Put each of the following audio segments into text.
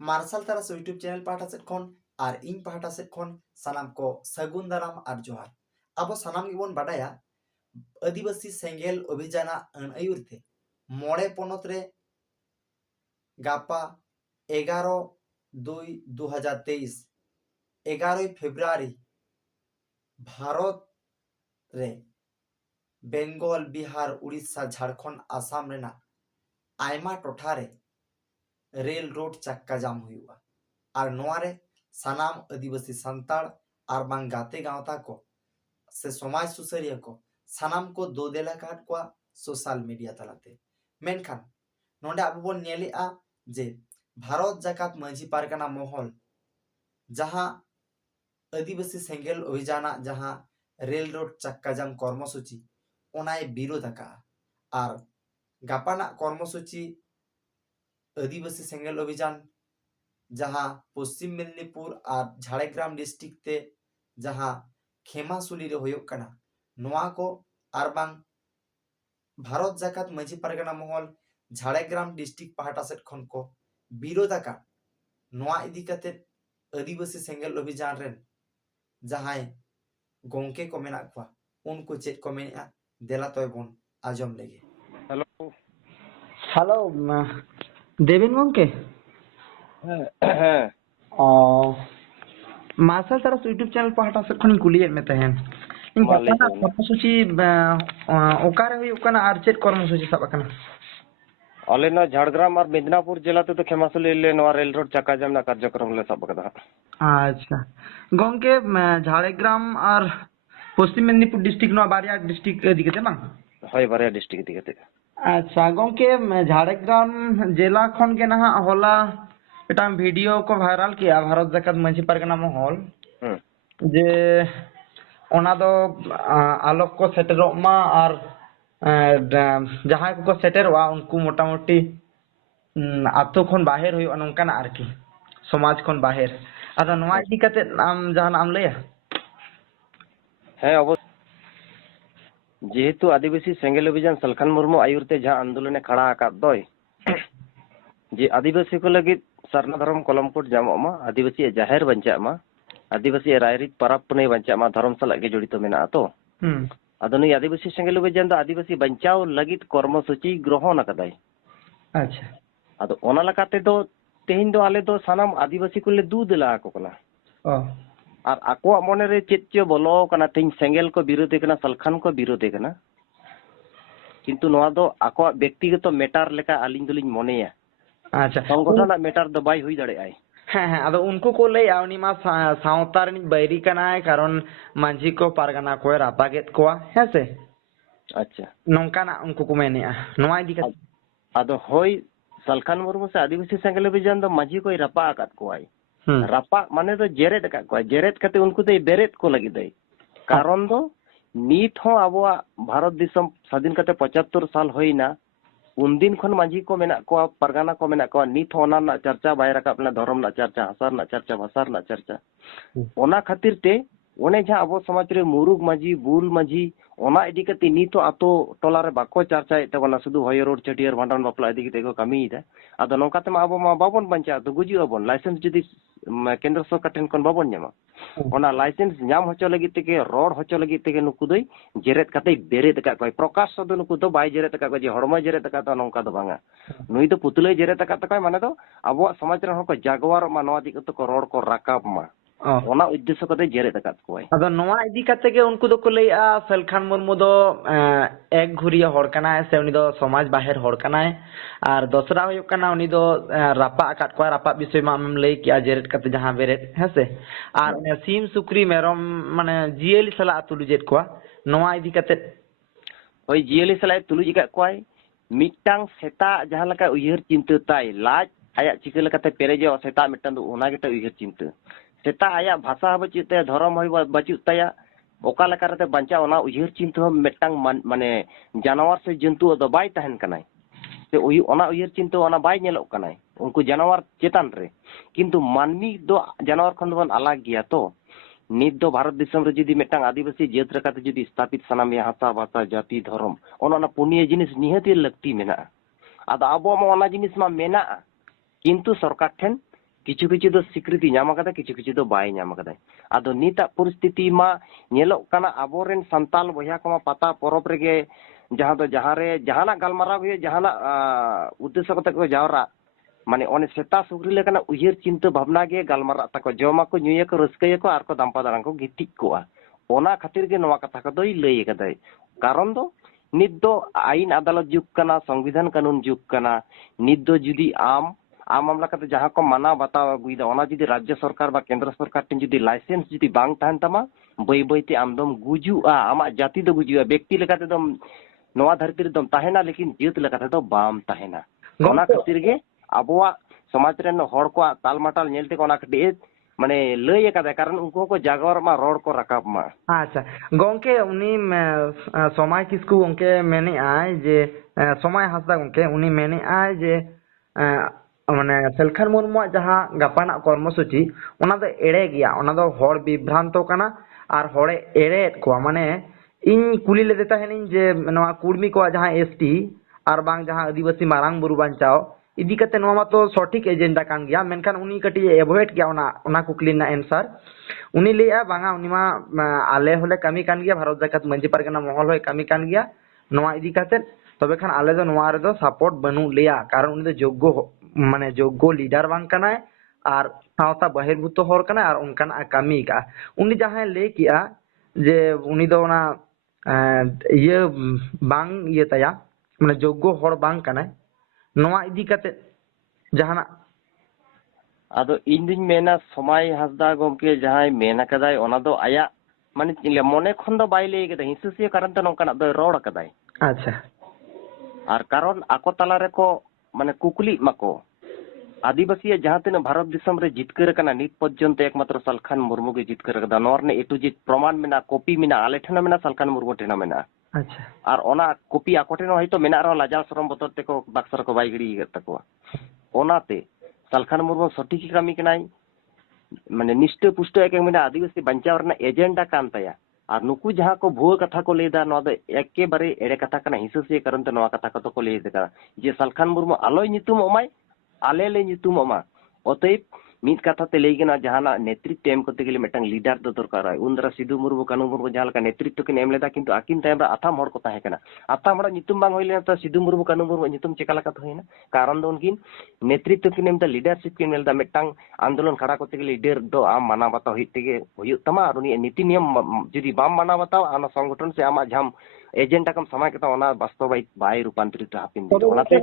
Martial तारास YouTube channel पाहटा set खन और इन पाहटा सेट खन सानाम को सगुन दाराम और जोहार। अब सानाम गिबन बाडाया आदिवासी सेंगेल अभियान अन आयुरते मोड़े पनत रे गापा 11/2/2023 11 फेब्रुआरी भारत रे बेंगल बिहार उड़ीसा झारखंड आसाम रेना आयमा टोठारे रेल रोड चक्का जाम हुआ और नोआरे सानाम आदिवासी संताड़ और बांग गाते गावता को से समाज सुसरिया को सानाम को दो देला काट को सोशल मीडिया तलाते मेनखान नोंडे आबो बोन नेलेआ जे भारत जाकात मांझी पारगाना महल जहां आदिवासी सेंगेल अभियान जहां रेल रोड चक्का जाम कर्मसूची ओनाय विरोध का और गापाना कर्मसूची आदिवासी सेंगेल अभियान जहां पश्चिम मेदिनीपुर और झाड़ग्राम डिस्ट्रिक्ट ते जहां खेमासुली रे होयोग कना नोआ को आर बांग भारत जाकात मांझी पारगाना महल झाड़ग्राम डिस्ट्रिक्ट पाहटा सेट खन को विरोध का नोआ इदी कते आदिवासी सेंगेल अभियान रेन जहां गोंके को मेना को उनको चेक को मेना देला तोय बोन आजम लेगे। हेलो हेलो देवेन गोंके मार्शल तारास यूट्यूब चैनल पाहटा से खन कुलिए में तहन इन गपना कर्मसूची ओकारे हुई कना आर चेक कर्मसूची सब कना अले ना झाड़ग्राम और मिदनापुर जिला तो खेमासुली ले नवा रेल रोड चक्का जाम ना कार्यक्रम ले सब कदा। अच्छा गोंके झाड़ग्राम और पश्चिम मेदिनीपुर डिस्ट्रिक्ट नो बारिया डिस्ट्रिक्ट दिखते मा होय बारिया डिस्ट्रिक्ट दिखते। अच्छा गोंके झाड़ग्राम जिला खन के ना होला एटा वीडियो को वायरल किया भारत जाकात मांझी पारगाना महल जे ओना दो आलोक को सेटरो मा और जहां को सेटरवा उनको मोटामोटी आतो खन बाहर हुई नोंकाना आरकी समाज खन बाहर आदा नोआ इदी कते आम जहां आम लया है अवश्य जेहेतु आदिवासी सेंगेल अभियान सलखान मुर्मू आयुरते जहां आंदोलन खड़ा आकाद दोय जे आदिवासी को लगी सरना धर्म कलमकोट जामोमा आदिवासी जाहिर बंचामा आदिवासी रायरीत परब पुने बंचामा धर्म सालग के जड़ित मेना तो आदि आदिवासी सेंगेल अभियान आदिवासी बंचाव लगित कर्मसूची ग्रहण अकदाय। अच्छा आदो ओना लकाते दो तेहिन दो आले दो सानाम आदिवासी को ले दू दिला को कना और आको मने रे चेच्चो बोलो कना तेहिन सेंगेल को विरोधी कना सलखान को विरोधी कना किंतु नोआ दो आको व्यक्तिगत मेटार लेका आलिन दुलिन मोनेया। अच्छा संगठन मेटार दो बाई हुई दड़े आय हाँ अदो उनको को ले आवनी मा सावतार नि बैरी कना है कारण मांझी को पारगाना को रापागेत को है से। अच्छा नोंकाना उनको को मेनेआ नोआ इदी का आदो होय सलखान मुर्मू से आदिवासी सेंगेल अभियान दो मांझी को रापा आकात को आय रापा माने तो जेरेत का को जेरेत कते उनको तो बेरेत को लगी दई कारण दो नीत हो आबो भारत दिसम स्वाधीन कते 75 साल होइना उनदिन खन मांझी को मेना को परगाना को मेना को नीत होना ना चर्चा बाय राकाब ना धर्म ना चर्चा हसार ना चर्चा भाषार ना चर्चा ओना खातिर ते ओने जहां आबो समाज रे मुरुग मांझी बुल मांझी ओना इदी कते नीतो आतो टोला रे बाको चर्चा तबना सुदु होय रोड छटियर भांडन बापला इदी कते को कमी दा आदो नोका ते आबो मा बाबन बंचा तो गुजी अबन लाइसेंस जदी केंद्र सरकार ठेन कोन बाबन न्यामा ओना लाइसेंस ᱧᱟᱢ होचो लगी तेके रोड होचो लगी तेके नुकु दई जेरेत कते बेरेत का कोई प्रकाश सद नुकु दो बाय जेरेत का को जे हड़मा जेरेत का तो नोका दो बांगा नुई दो पुतले जेरेत का तो माने दो आबो समाज रे को जागवार मा नवा दिक तो रोड को राकाब मा ओना उद्देश्य कते जेरेत का कोई अदो नवा इदी कते के उनको दो को लेया सलखान मुर्मू दो एक घुरिया हड़ कना है से उनी दो समाज बाहर हड़ कना है और दोसरा होय कना उनी दो रापा काट को रापा विषय मा हम लई किया जेरेत कते जहां बेरेत है से और सीम सुक्री मेरम माने जीएली सला तुलु जेत को नवा इदी कते ओय जीएली सला तुलु जिका कोई मिटांग सेता जहां लका उयहर चिंता ताई लाज आया चिके लकाते पेरेजो सेता मिटांग दो ओना गेता उयहर चिंता सेता आया भाषा बचिते धर्म होय बचुत ताया ओका लकारते बंचा ओना उयहर चिंता मिटांग माने जानवर से जंतु दो बाय तहन कनाय से उय ओना उयहर चिंता ओना बाय नेलो कनाय उनको जानवर चेतन रे किंतु मानवी दो जानवर खन बन अलग गया तो नित दो भारत दिसम रे जदी मिटांग आदिवासी जेत रकाते जदी स्थापित सनाम या हासा भाषा जाति धर्म ओना पुनिया जिनिस निहती लगती मेना आदा आबो मा ओना जिनिस मा मेना किंतु सरकार ठेन किछु किछु दो स्वीकृति ᱧᱟᱢ ᱟᱠᱟᱫᱟ, किछु किछु दो बाय ᱧᱟᱢ ᱟᱠᱟᱫᱟ। ᱟᱫᱚ ᱱᱤᱛᱟᱜ ᱯᱚᱨᱤᱥᱛᱷᱤᱛᱤ ᱢᱟ ᱧᱮᱞᱚᱜ ᱠᱟᱱᱟ ᱟᱵᱚᱨᱮᱱ ᱥᱟᱱᱛᱟᱞ ᱵᱚᱭᱦᱟ ᱠᱚᱢᱟ ᱯᱟᱛᱟ ᱯᱚᱨᱚᱵᱽ ᱨᱮᱜᱮ ᱡᱟᱦᱟᱸ ᱫᱚ ᱡᱟᱦᱟᱸᱨᱮ ᱡᱟᱦᱟᱱᱟᱜ ᱜᱟᱞᱢᱟᱨᱟᱣ ᱦᱩᱭᱩᱜ ᱡᱟᱦᱟᱱᱟᱜ ᱩᱫᱽᱫᱮᱥᱥᱚ ᱠᱟᱛᱮ ᱠᱚ ᱡᱟᱣᱨᱟ ᱢᱟᱱᱮ ᱚᱱᱮ ᱥᱮᱛᱟ ᱥᱩᱠᱨᱤ ᱞᱮᱠᱟᱱᱟᱜ ᱩᱭᱦᱟᱹᱨ ᱪᱤᱱᱛᱟᱹ ᱵᱷᱟᱵᱽᱱᱟ ᱜᱮ ᱜᱟᱞᱢᱟᱨᱟᱜ ᱛᱟᱠᱚ, ᱡᱚᱢᱟᱠᱚ ᱧᱩᱭᱟᱠᱚ ᱨᱟᱹᱥᱠᱟᱹᱭᱟᱠᱚ ᱟᱨ ᱠᱚ ᱫᱟᱢᱯᱟ ᱫᱟᱬᱟᱱ ᱠᱚ ᱜᱤᱛᱤᱡ ᱠᱚᱜᱼᱟ। ᱚᱱᱟ ᱠᱷᱟᱹᱛᱤᱨ ᱜᱮ ᱱᱚᱣᱟ ᱠᱟᱛᱷᱟ ᱠᱚᱫᱚᱭ ᱞᱟᱹᱭ ᱟᱠᱟᱫᱟᱭ। ᱠᱟᱨᱚᱱ ᱫᱚ ᱱᱤᱛ ᱫᱚ ᱟᱭᱤᱱ ᱟᱫᱟᱞᱚᱛ ᱡᱩᱜᱽ ᱠᱟᱱᱟ, ᱥᱚᱝᱵᱤᱫᱷᱟᱱ ᱠᱟᱹᱱᱩᱱ ᱡᱩᱜᱽ ᱠᱟᱱᱟ। ᱱᱤᱛ ᱫᱚ ᱡᱩᱫᱤ ᱟᱢ ᱢᱟᱢᱞᱟ ᱠᱟᱛᱮ ᱡᱟᱦᱟᱸ ᱠᱚ ᱢᱟᱱᱟᱣ ᱵᱟᱛᱟᱣ ᱟᱹᱜᱩᱭᱮᱫᱟ ᱚᱱᱟ ᱡᱩᱫᱤ ᱨᱟᱡᱽᱡᱚ ᱥᱚᱨᱠᱟর ᱵᱟ ᱠᱮᱱᱫᱨᱚ ᱥᱚᱨᱠᱟর ᱴᱷᱮᱱ ᱡᱩᱫᱤ ᱞᱟᱭᱥᱮন্স ᱡᱩᱫᱤ ᱵᱟᱝ ᱛᱟᱦᱮᱱ ᱛᱟᱢᱟ, ᱵᱟᱹᱭ ᱵᱟᱹᱭᱛᱮ ᱟᱢ ᱫᱚᱢ ᱜᱩᱡᱩᱜᱼᱟ, ᱟᱢᱟᱜ ᱡᱟᱹᱛᱤ ᱫᱚ ᱜᱩᱡᱩᱜᱼᱟ। ᱵᱮᱠᱛᱤ ᱞᱮᱠᱟ ᱛᱮᱫᱚᱢ ᱱᱚᱣᱟ ᱫᱷᱟᱹᱨᱛᱤ ᱨᱮᱫᱚᱢ ᱛᱟᱦᱮᱱᱟ, ᱞᱮᱠᱤᱱ ᱡᱟᱹᱛ ᱞᱮᱠᱟ ᱛᱮᱫᱚ ᱵᱟᱢ ᱛᱟᱦᱮᱱᱟ। ᱚᱱᱟ ᱜᱚᱝᱠᱮ ᱠᱷᱟᱹᱛᱤᱨ ᱜᱮ ᱟᱵᱚᱣᱟᱜ ᱥᱚᱢᱟᱡᱽ ᱨᱮᱱ ᱦᱚᱲ ᱠᱚᱣᱟᱜ ᱛᱟᱞᱢᱟᱴᱟᱞ ᱧᱮᱞ ᱛᱮᱜᱮ ᱚᱱᱟ ᱠᱟᱹᱴᱤᱡ ᱢᱟᱱᱮ ᱞᱟᱹᱭ ᱟᱠᱟᱫᱟᱭ, ᱠᱟᱨᱚᱱ ᱩᱱᱠᱩ ᱦᱚᱸᱠᱚ ᱡᱟᱜᱚᱨ ᱢᱟ, ᱨᱚᱲ ᱠᱚ ᱨᱟᱠᱟᱵ ᱢᱟ। ᱟᱪᱪᱷᱟ ᱜᱚᱝᱠᱮ ᱩᱱᱤ ᱥᱚᱢᱟᱭ ᱠᱤᱥᱠᱩ ᱜᱚᱝᱠᱮ ᱢᱮᱱᱮᱜᱼᱟᱭ ᱡᱮ ᱥᱚᱢᱟᱭ ᱦᱟᱸᱥᱫᱟ ᱜᱚᱝᱠᱮ ᱩᱱᱤ ᱢᱮᱱᱮᱜᱼᱟᱭ ᱡᱮ ᱢᱟᱱᱮ ᱥᱮᱞᱠᱷᱟᱱ ᱢᱩᱨᱢᱩᱣᱟᱜ ᱡᱟᱦᱟᱸ ᱜᱟᱯᱟᱱᱟᱜ ᱠᱚᱨᱢᱚᱥᱩᱪᱤ ᱚᱱᱟ ᱫᱚ ᱮᱲᱮ ᱜᱮᱭᱟ, ᱚᱱᱟ ᱫᱚ ᱦᱚᱲ ᱵᱤᱵᱷ্ᱨᱟᱱᱛᱚ ᱠᱟᱱᱟ ᱟᱨ ᱦᱚᱲᱮ ᱮᱲᱮᱭᱮᱫ ᱠᱚᱣᱟ। ᱢᱟᱱᱮ ᱤᱧ ᱠᱩᱞᱤ ᱞᱮᱫᱮ ᱛᱟᱦᱮᱱᱤᱧ ᱡᱮ ᱱᱚᱣᱟ ᱠᱩᱲᱢᱤ ᱠᱚᱣᱟᱜ ᱡᱟᱦᱟᱸ ᱮᱥᱴᱤ ᱟᱨ ᱵᱟᱝ ᱡᱟᱦᱟᱸ ᱟᱹᱫᱤᱵᱟᱹᱥᱤ ᱢᱟᱨᱟᱝ ᱵᱩᱨᱩ ᱵᱟᱧᱪᱟᱣ ᱤᱫᱤ ᱠᱟᱛᱮ ᱱᱚᱣᱟ ᱢᱟᱛᱚ ᱥᱚᱴᱷᱤᱠ ᱮᱡᱮᱱᱰᱟ ᱠᱟᱱ ᱜᱮᱭᱟ, ᱢᱮᱱᱠᱷᱟन ᱩᱱᱤ ᱠᱟᱹᱴᱤᱡ ᱮভয়েড ᱜᱮᱭᱟ ᱚᱱᱟ ᱠᱩᱠᱞᱤ ᱨᱮᱱᱟᱜ ᱮᱱᱥᱟᱨ। उनी लैया बांगा उनी मा आले होले कमी कान गया, भारत जाकात मंझी पारगना महल होय कमी कान गया नोवा इदी काते, तबे खान आले दो नोवा रे दो सपोर्ट बनू लिया, कारण उनी दो जोग्य माने जोग्य लीडर बांग कनाय आर सावता बहिर्भूत हर कनाय आर उनकान कमी का उनी जहां ले किया जे उनी दो ना ये बांग ये तया माने जोग्य हर बांग कनाय नोवा इदी काते जहाना ᱟᱫᱚ ᱤᱧ ᱫᱩᱧ ᱢᱮᱱᱟ ᱥᱚᱢᱟᱭ ᱦᱟᱸᱥᱫᱟ ᱜᱚᱢᱠᱮ ᱡᱟᱦᱟᱸᱭ ᱢᱮᱱ ᱟᱠᱟᱫᱟᱭ ᱚᱱᱟ ᱫᱚ ᱟᱭᱟᱜ ᱢᱟᱱᱮ ᱢᱚᱱᱮ ᱠᱷᱚᱱ ᱫᱚ ᱵᱟᱭ ᱞᱟᱹᱭ ᱟᱠᱟᱫᱟ, ᱦᱤᱸᱥᱟᱹᱥᱩᱭᱟᱹ ᱠᱟᱨᱚᱱ ᱛᱮ ᱱᱚᱝᱠᱟᱱᱟᱜ ᱫᱚᱭ ᱨᱚᱲ ᱟᱠᱟᱫᱟᱭ। अच्छा ᱟᱨ ᱠᱟᱨᱚᱱ ᱟᱠᱚ ᱛᱟᱞᱟ ᱨᱮᱠᱚ ᱢᱟᱱᱮ ᱠᱩᱠᱞᱤᱜ ᱢᱟᱠᱚ, ᱟᱹᱫᱤᱵᱟᱹᱥᱤᱭᱟᱜ ᱡᱟᱦᱟᱸ ᱛᱤᱱᱟᱹᱜ ᱵᱷᱟᱨᱚᱛ ᱫᱤᱥᱚᱢ ᱨᱮ ᱡᱤᱛᱠᱟᱹᱨ ᱟᱠᱟᱱᱟ ᱱᱤᱛ ᱯᱚᱨᱡᱚᱱᱛᱚ ᱮᱠᱢᱟᱛᱨᱚ ᱥᱟᱞᱠᱷᱟᱱ ᱢᱩᱨᱢᱩ ᱜᱮ ᱡᱤᱛᱠᱟᱹᱨ ᱟᱠᱟᱫᱟ। ᱱᱚᱣᱟ ᱨᱮᱱᱟᱜ ᱮ ᱴᱩ ᱡᱮᱰ ᱯᱨᱚᱢᱟᱱ ᱢᱮᱱᱟᱜᱼᱟ, ᱠᱚᱯᱤ ᱢᱮᱱᱟᱜᱼᱟ, ᱟᱞᱮ ᱴᱷᱮᱱ ᱦᱚᱸ ᱢᱮᱱᱟᱜᱼᱟ, ᱥᱟᱞᱠᱷᱟᱱ ᱢᱩᱨᱢᱩ ᱴᱷᱮᱱ ᱦᱚᱸ ᱢᱮᱱᱟᱜᱼᱟ। अच्छा ᱟᱨ ᱚᱱᱟ ᱠᱚᱯᱤ ᱟᱠᱚ ᱴᱷᱮᱱ ᱦᱚᱸ ᱦᱚᱭᱛᱳ ᱢᱮᱱᱟᱜ ᱨᱮᱦᱚᱸ ᱞᱟᱡᱟᱣ ᱥᱚᱨᱚᱢ ᱵᱚᱛᱚᱨ ᱛᱮᱠᱚ ᱵᱟᱠᱥᱚ ᱨᱮᱠᱚ ᱵᱟᱭ ᱜᱤᱰᱤ ᱟᱠᱟᱫ ᱛᱟᱠᱚᱣᱟ। ᱚᱱᱟᱛᱮ ᱥᱟᱞᱠᱷᱟᱱ ᱢᱩᱨᱢᱩ ᱥᱚᱴᱷᱤᱠ ᱠᱟᱹᱢᱤ ᱠᱟᱱᱟᱭ, ᱢᱟᱱᱮ ᱱᱤᱥᱴᱟᱹ ᱯᱩᱥᱴᱟᱹ ᱮᱠᱮᱱ ᱢᱮᱱᱟᱜᱼᱟ ᱟᱹᱫᱤᱵᱟᱹᱥᱤ ᱵᱟᱧᱪᱟᱣ ᱨᱮᱱᱟᱜ ᱮᱡᱮᱱᱰᱟ ᱠᱟᱱ ᱛᱟᱭᱟ। ᱟᱨ ᱱᱩᱠᱩ ᱡᱟᱦᱟᱸ ᱠᱚ ᱵᱷᱩᱣᱟᱹ ᱠᱟᱛᱷᱟ ᱠᱚ ᱞᱟᱹᱭᱫᱟ ᱱᱚᱣᱟ ᱫᱚ ᱮᱠᱮᱵᱟᱨᱮ ᱮᱲᱮ ᱠᱟᱛᱷᱟ ᱠᱟᱱᱟ, ᱦᱤᱸᱥᱟᱹᱥᱩᱭᱟᱹ ᱠᱟᱨᱚᱱ ᱛᱮ ᱱᱚᱣᱟ ᱠᱟᱛᱷᱟ ᱠᱚᱫᱚ ᱠᱚ ᱞᱟᱹᱭ ᱟᱠᱟᱫᱟ ᱡᱮ ᱥᱟᱞᱠᱷᱟᱱ ᱢᱩᱨᱢᱩ ᱟᱞᱚᱭ ᱧᱩᱛᱩᱢᱚᱜ ᱢᱟᱭ, ᱟᱞᱮ ᱞᱮ ᱧᱩᱛᱩᱢᱚᱜ ᱢᱟ। অতএব ᱢᱤᱫ ᱠᱟᱛᱷᱟ তে ᱞᱟᱹᱭ ᱜᱟᱱᱚᱜᱼᱟ ᱡᱟᱦᱟᱱᱟᱜ ᱱᱮᱛᱨᱤᱛᱵ ᱮᱢ ᱠᱚᱨতে ᱜᱮᱞᱮ ᱢᱤᱫᱴᱟᱝ ᱞᱤᱰᱟᱨ ᱫᱚ ᱫᱚᱨᱠᱟᱨᱚᱜᱼᱟ। ᱩᱱ ᱫᱟᱨᱟ ᱥᱤᱫᱩ ᱢᱩᱨᱢᱩ ᱠᱟᱹᱱᱩ ᱢᱩᱨᱢᱩ ᱡᱟᱦᱟᱸ ᱞᱮᱠᱟ ᱱᱮᱛᱨᱤᱛᱵ ᱠᱤᱱ ᱮᱢ ᱞᱮᱫᱟ, ᱠᱤᱱᱛᱩ ᱟᱹᱠᱤᱱ ᱛᱟᱭᱚᱢ ᱨᱮ ᱟᱛᱷᱟᱢ ᱦᱚᱲ ᱠᱚ ᱛᱟᱦᱮᱸ ᱠᱟᱱᱟ। ᱟᱛᱷᱟᱢ ᱦᱚᱲᱟᱜ ᱧᱩᱛᱩᱢ ᱵᱟᱝ ᱦᱩᱭ ᱞᱮᱱᱟ ᱛᱚ ᱥᱤᱫᱩ ᱢᱩᱨᱢᱩ ᱠᱟᱹᱱᱩ ᱢᱩᱨᱢᱩᱣᱟᱜ ᱧᱩᱛᱩᱢ ᱪᱮᱠᱟ ᱞᱮᱠᱟᱛᱮ ᱦᱩᱭᱱᱟ? ᱠᱟᱨᱚᱱ ᱫᱚ ᱩᱱᱠᱤᱱ ᱱᱮᱛᱨᱤᱛᱵ ᱠᱤᱱ ᱮᱢ ᱮᱫᱟ, ᱞᱤᱰᱟᱨᱥᱤᱯ ᱠᱤᱱ ᱮᱢ ᱞᱮᱫᱟ। ᱢᱤᱫᱴᱟᱝ ᱟᱱᱫᱳᱞᱚᱱ ᱠᱷᱟᱲᱟ ᱠᱚᱨতে ᱜᱮᱞᱮ ᱞᱤᱰᱟᱨ ᱫᱚ ᱟᱢ ᱢᱟᱱᱟᱣ ᱵᱟᱛᱟᱣ ᱦᱩᱭᱩᱜ ᱛᱟᱢᱟ, ᱟᱨ ᱩᱱᱤᱭᱟᱜ নীতি নিয়ম যদি বাম মানা বাতাও ᱚᱱᱟ ᱥᱚᱝᱜᱚঠᱚᱱ ᱥᱮ ᱟᱢᱟᱜ ᱡᱟᱦᱟᱸ ᱮᱡᱮন্ডᱟ ᱠᱚᱢ ᱥᱟᱢᱟᱭ ᱠᱟᱫᱟ ᱚᱱᱟ ᱵᱟᱥᱛᱚᱵᱟᱭᱤᱛ ᱵᱟᱭ ᱨᱩᱯᱟন্তরিত ᱦᱟᱯᱮᱱ ᱫᱤᱱ तबे ᱨᱮ। ᱚᱱᱟᱛᱮ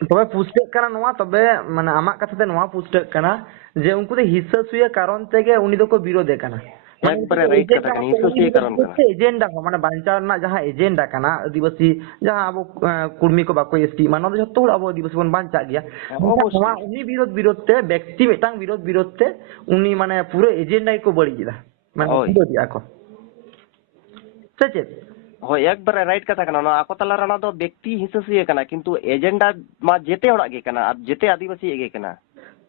तबे पुष्टक कना नोवा तबे माने आमाक कथाते नोवा पुष्टक कना जे उनको दे हिस्सा सुया कारण तेगे उनी दो को विरोधे कना माने একবারে রাইট কথা কানে হিংসাসুᱭᱟᱹ কারণ কানা। एजेंडा हो माने बांचाव ना जहां एजेंडा कना आदिवासी जहां अब कुर्मी को बाको एसटी मानो दो जत्तो अब आदिवासी बन बांचा गया नोवा उनी विरोध ते व्यक्ति मिटांग विरोध ते उनी माने पूरे एजेंडा को बड़ी दिला माने विरोध दिया को सचेत ᱦᱳᱭ ᱮᱠᱵᱟᱨᱮ ᱨᱟᱭᱤᱴ ᱠᱟᱛᱷᱟ ᱠᱟᱱᱟ। ᱚᱱᱟ ᱟᱠᱚ ᱛᱟᱞᱟᱨᱮ ᱚᱱᱟ ᱫᱚ ᱵᱮᱠᱛᱤ ᱦᱤᱸᱥᱟᱹᱥᱩᱭᱟᱹ ᱠᱟᱱᱟ, ᱠᱤᱱᱛᱩ ᱮᱡᱮᱱᱰᱟ ᱢᱟ ᱡᱮᱛᱮ ᱦᱚᱲᱟᱜ ᱜᱮ ᱠᱟᱱᱟ ᱟᱨ ᱡᱮᱛᱮ ᱟᱹᱫᱤᱵᱟᱹᱥᱤᱭᱟᱜ ᱜᱮ ᱠᱟᱱᱟ।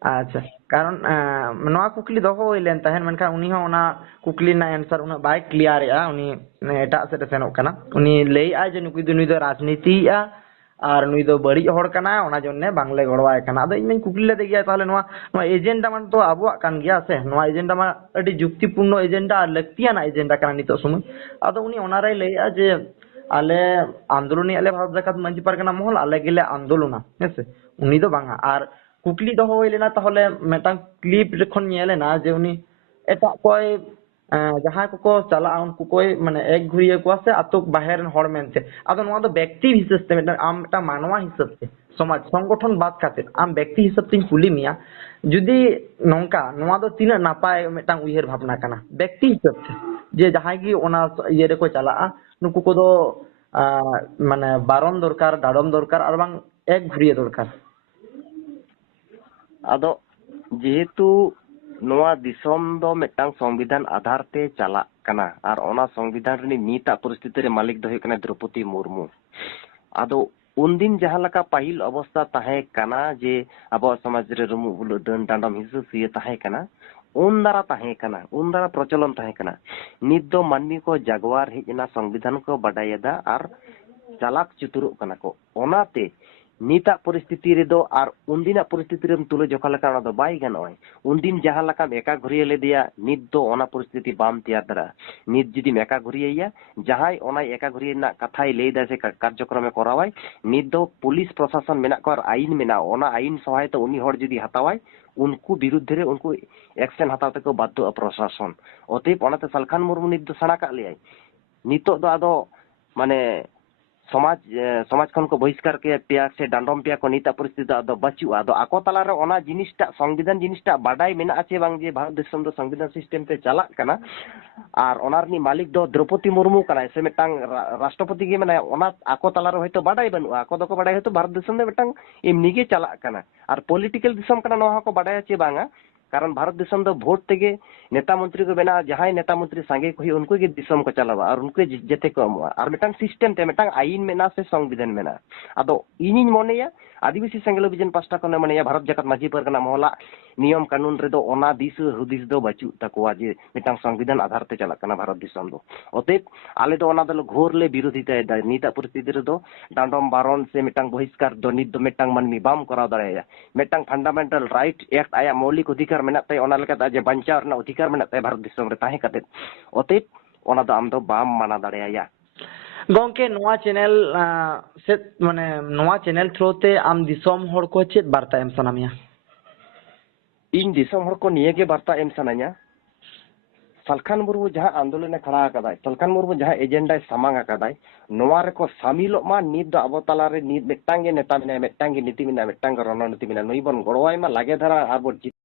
अच्छा कारण नोवा कुकली दोहो लेन तहन मेनखा उनी हो ओना कुकली ना आंसर उना बाय क्लियर या उनी एटा से सेनोक कना उनी लेई आ जे नुकी दो राजनीति आ और नुई दो बड़ी हड़ कना ओना जन्ने बांगले गड़वाय कना अदो इन कुकली ले गया ताले नोवा एजेंडा मान तो आबुआ कान गया से नोवा एजेंडा मा अडी जुक्तिपूर्ण एजेंडा लक्तियाना एजेंडा कना नितो समय अदो उनी ओना रे लेई आ जे आले आंदोलनी आले भारत जाकात मंजी पारगना महल आले गेले आंदोलना हेसे उनी दो बांगा आर कुकली दोहो लेना ताहले मेटांग क्लिप जखन नेलेना जे उनी एटा कोई जहां को चला उनको कोई माने एक घुरिए को से आतो बाहर हर मेनते आदो नोवा दो व्यक्ति हिसाब से मेटा आम ता मानवा हिसाब से समाज संगठन बात खाते आम व्यक्ति हिसाब से कुली मिया जुदी नोंका नोवा दो तीना नापाय मेटांग उयहर भावना कना व्यक्ति हिसाब से जे जहां की ओना ये रे को चला नुको को दो माने बारन दरकार दाडम दरकार और बांग एक घुरिए दरकार ᱟᱫᱚ ᱡᱮᱦᱮᱛᱩ ᱱᱚᱣᱟ ᱫᱤᱥᱚᱢ ᱫᱚ ᱢᱤᱫᱴᱟᱝ ᱥᱚᱝᱵᱤᱫᱷᱟᱱ ᱟᱫᱷᱟᱨ ᱛᱮ ᱪᱟᱞᱟᱜ ᱠᱟᱱᱟ ᱟᱨ ᱚᱱᱟ ᱥᱚᱝᱵᱤᱫᱷᱟᱱ ᱨᱤᱱᱤᱡ ᱱᱤᱛᱟᱜ ᱯᱚᱨᱤᱥᱛᱷᱤᱛᱤ ᱨᱮ ᱢᱟᱹᱞᱤᱠ ᱫᱚ ᱦᱩᱭᱩᱜ ᱠᱟᱱᱟ ᱫᱨᱚᱯᱚᱫᱤ ᱢᱩᱨᱢᱩ। ᱟᱫᱚ ᱩᱱᱫᱤᱱ ᱡᱟᱦᱟᱸ ᱞᱮᱠᱟ ᱯᱟᱹᱦᱤᱞ ᱚᱵᱚᱥᱛᱟ ᱛᱟᱦᱮᱸ ᱠᱟᱱᱟ ᱡᱮ ᱟᱵᱚᱣᱟᱜ ᱥᱚᱢᱟᱡᱽ ᱨᱮ ᱨᱩᱢᱩᱜ ᱵᱩᱞᱩᱜ ᱫᱟᱹᱱ ᱰᱟᱸᱰᱚᱢ ᱦᱤᱸᱥᱟᱹᱥᱩᱭᱟᱹ ᱛᱟᱦᱮᱸ ᱠᱟᱱᱟ, ᱩᱱ ᱫᱟᱨᱟ ᱛᱟᱦᱮᱸ ᱠᱟᱱᱟ, ᱩᱱ ᱫᱟᱨᱟ ᱯᱨᱚᱪᱚᱞᱚᱱ ᱛᱟᱦᱮᱸ ᱠᱟᱱᱟ। ᱱᱤᱛ ᱫᱚ ᱢᱟᱹᱱᱢᱤ ᱠᱚ ᱡᱟᱜᱣᱟᱨ ᱦᱮᱡ ᱮᱱᱟ, ᱥᱚᱝᱵᱤᱫᱷᱟᱱ ᱠᱚ ᱵᱟᱰᱟᱭᱮᱫᱟ ᱟᱨ ᱪᱟᱞᱟᱠ ᱪᱩᱛᱩᱨᱚᱜ ᱠᱟᱱᱟ ᱠᱚ। ᱚᱱᱟᱛᱮ नीता परिस्थिति रे दो आर उन्दिना परिस्थिति रे तुले जोखा लका ओना दो बाय गानोय उन्दिन जहां लका एका घुरिये ले दिया नित दो ओना परिस्थिति बाम तैयार दरा नित जुदी मेका घुरिया जहां ओना एका घुरिये ना कथाय ले दा से कार्यक्रम करावाय नित दो पुलिस प्रशासन मेना को आईन मेना ओना आईन सहायता उनी हर जुदी हतावाय उनको विरुद्ध रे उनको एक्शन हताव तक बाध्य प्रशासन अतएव ओनाते सलखान मुर्मू नित दो सणा का लेय नितो दो आदो माने समाज समाज खन को बहिष्कार के पिया से डांडम पिया को नीता परिस्थिति आदो बचु आदो आको तला रे ओना जिनिसटा संविधान जिनिसटा बाडाय मेना आछे बांग जे भारत देशम दो संविधान सिस्टम पे चला कना आर ओनारनी मालिक दो द्रौपदी मुर्मू कना से मेटांग राष्ट्रपति गे माने ओना आको तला रे होयतो बाडाय बनु आको दो को बाडाय होयतो भारत देशम दो मेटांग एमनी गे चला कना आर पॉलिटिकल दिसम कना नोहा को बाडाय आछे बांगा कारण भारत देशम दो वोट तेगे नेता मंत्री को बेना जहां नेता मंत्री सांगे को उनको के दिसम को चलावा और उनको जते को अमवा और मेटांग सिस्टम ते मेटांग आईन मेना से संविधान मेना आदो इनिन मनेया आदिवासी संगलो विजन पास्टा कोने मनेया भारत जगत माझी परगना मोहला नियम कानून रे दो ओना दिस हुदिस दो बचु तकवा जे मेटांग संविधान आधार ते चला कना भारत देशम दो अतएव आले दो ओना दो घोर ले विरोधिता दा नीता परिस्थिति रे दो डांडम बारन से मेटांग बहिष्कार दो नित दो मेटांग मानमी बाम करा दरेया मेटांग फंडामेंटल राइट एक्ट आया मौलिक अधिकार मेना ते ओना लेका जे बंचाव रना अधिकार मेना ते भारत देशम रे ताहे कते अतएव ओना दो आम दो बाम माना दरेया गोंके नोआ चैनल से माने नोआ चैनल थ्रू ते आम दिसोम हर को चेत बार्ता एम सनामिया इन दिसोम हर को निये के बार्ता एम सनाया सलखान मुर्मू जहां आंदोलन खड़ा कदाय सलखान मुर्मू जहां एजेंडा सामांग कदाय नोआ रे को शामिलो मा नित दो अबो तला रे नित मेटांगे नेता मेना मेटांगे नीति मेना मेटांग रणनीति मेना नई बन गड़वाय मा लागे धरा आर बो